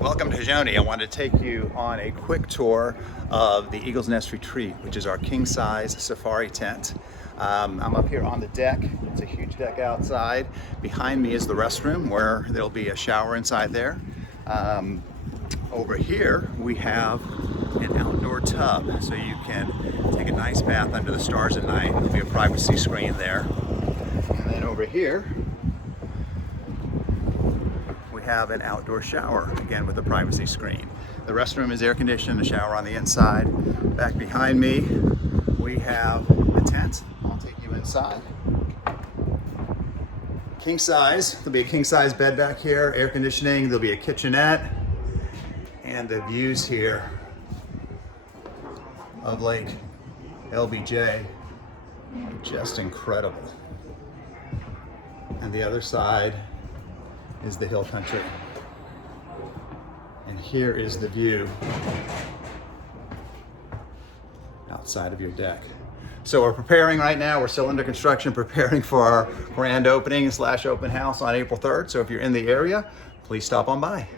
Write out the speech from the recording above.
Welcome to Hozhoni. I want to take you on a quick tour of the Eagle's Nest Retreat, which is our king-size safari tent. I'm up here on the deck. It's a huge deck outside. Behind me is the restroom where there'll be a shower inside there. Over here we have an outdoor tub, so you can take a nice bath under the stars at night. There'll be a privacy screen there. And then over here we have an outdoor shower, again with a privacy screen. The restroom is air conditioned, the shower on the inside. Back behind me we have the tent. I'll take you inside. King size, there'll be a king size bed back here, air conditioning, there'll be a kitchenette, and the views here of Lake LBJ, just incredible. And the other side is the hill country. And here is the view outside of your deck. So we're preparing right now, we're still under construction, preparing for our grand opening / open house on April 3rd. So if you're in the area, please stop on by.